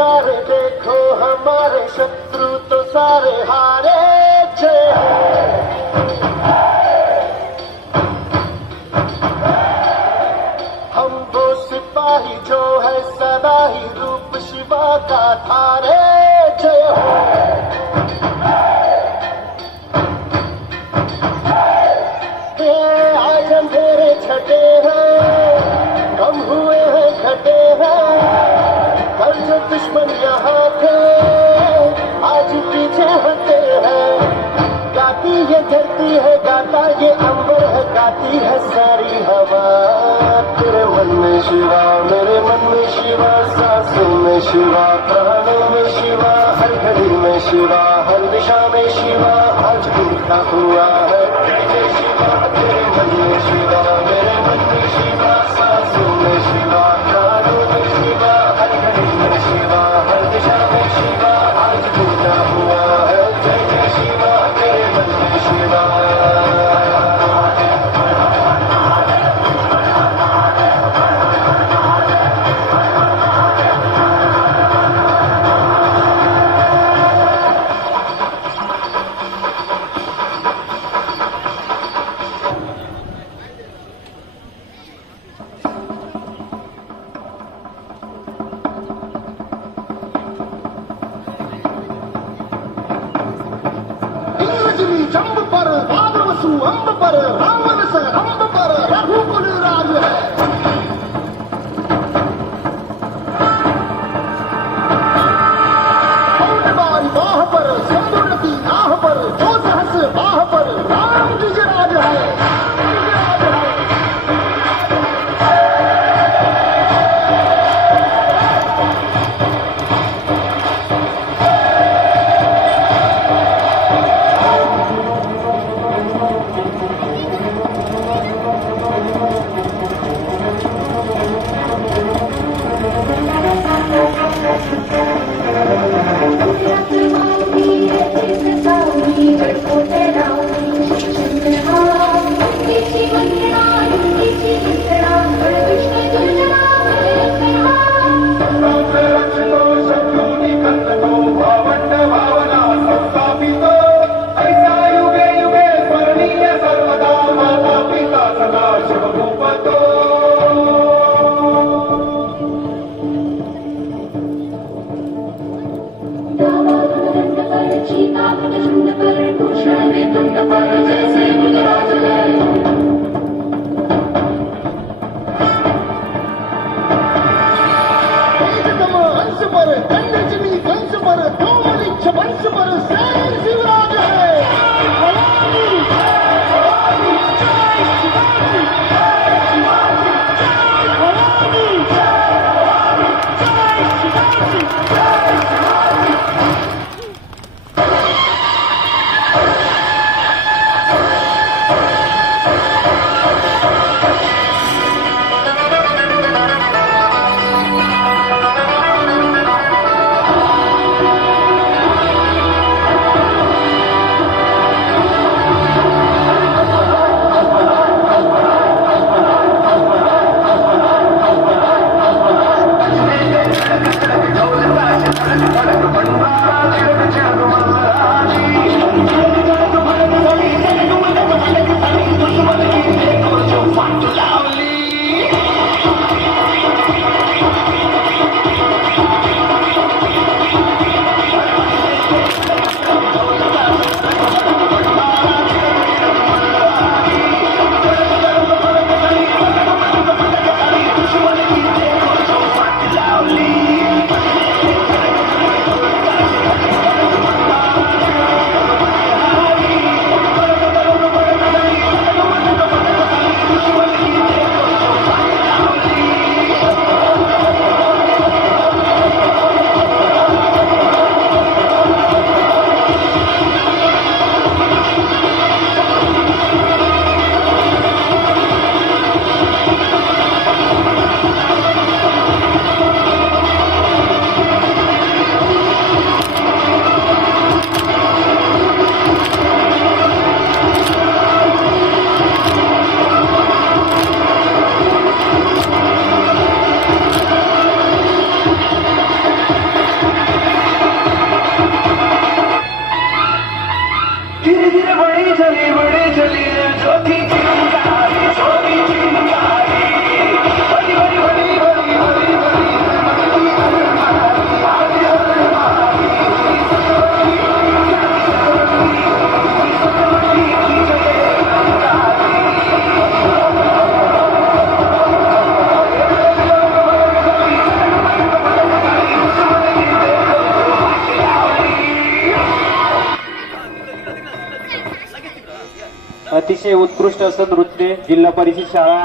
सितारे देखो हमारे शत्रु तो सारे हारे। जय हम वो सिपाही जो है सदा ही रूप शिवा का धारे। जय हो आज अंधेरे छटे हैं, कम हुए हैं घटे हैं, कल जो दुश्मन यहाँ थे आज पीछे हटे हैं। गाती ये धरती है, गाता ये अंबर है, गाती है सारी हवा। तेरे मन में शिवा, मेरे मन में शिवा, सांसों में शिवा, प्राणों में शिवा, हर घड़ी में शिवा, हर दिशा में शिवा, आज टूटा हुआ है। जय शिवा, तेरे मन में शिवा, मेरे मन में शिवा, सांसों में शिवा, प्राणों में शिवा, हर घड़ी में शिवा, हर दिशा में शिवा, आज टूटा हुआ है। जय जय शिवा, तेरे मन में शिवा। जंब पर वादवसु अंब पर रावण से अंब पर रघुकुल राज है। बारी बाह पर संदुर्नती आह पर जो सहस बाह पर राम निज राज है। अतिशय उत्कृष्ट असं नृत्य जिल्हा परिषद शाळा